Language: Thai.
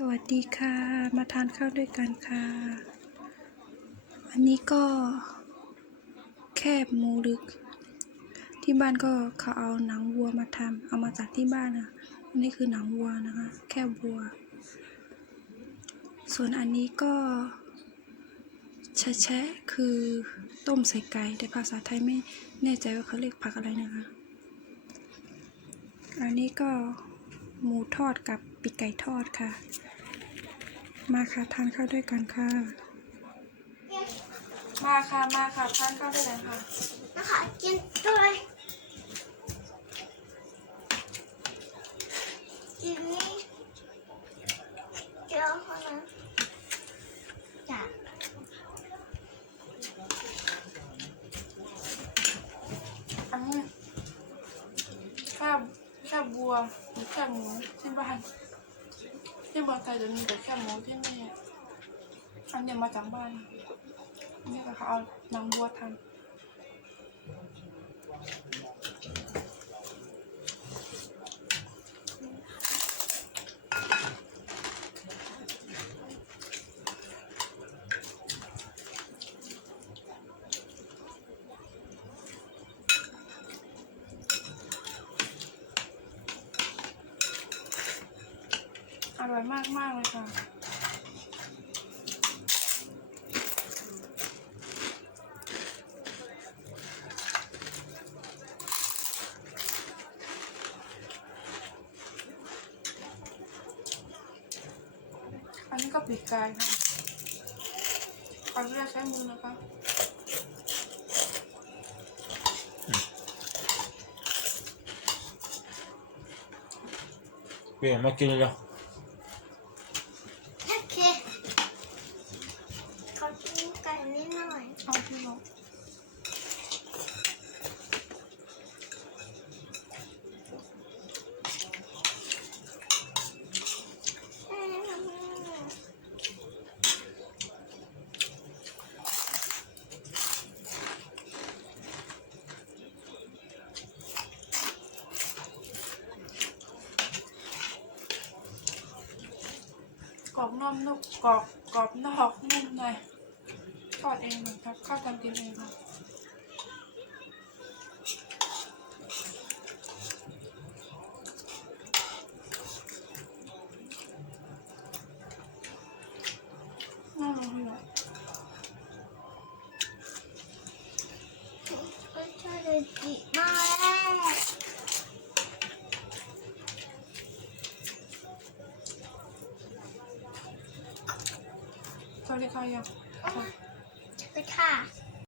สวัสดีค่ะ มาทานข้าวด้วยกันค่ะ อันนี้ก็ แคบหมูลึก ที่บ้านก็เขาเอาหนังวัวมาทำเอามาจากที่บ้านอะอันนี้คือหนังวัวนะคะ แคบวัว ส่วนอันนี้ก็แชะแชะคือต้มใส่ไก่แต่ภาษาไทยไม่แน่ใจว่าเขาเรียกผักอะไรนะคะ อันนี้ก็ หมูทอดกับปีกไก่ทอดค่ะ มาค่ะทานข้าวด้วยกันค่ะ มาค่ะ มาค่ะทานข้าวด้วยกันค่ะ นะคะกินด้วยทีนี้เจอคนนั้นจ้ะ อันนี้แค่แค่ บัวหรือแค่หมูที่บ้านที่เมืองไทยจะมีแต่แค่หมูที่นี่อันเนี้ยมาจากบ้านนี่ก็เขาเอานังบัวทำ ร่อยมากมากเลยค่ะ อันนี้ก็ปีกไก่ค่ะขออนุญาตใช้มือนะคะเปลี่ยนมากินเลยเหรอ โอเคขอกินไก่นิดหน่อย เอาที่ลง อืม กรอบนอกนุ่มกรอบกรอบนอกนุ่มในทอดเองนะครับข้าวทำกินเองค่ะน่าลองดูน่อยรสชาติดีากแล้ว สวัสดีค่ะยัง ไปค่ะ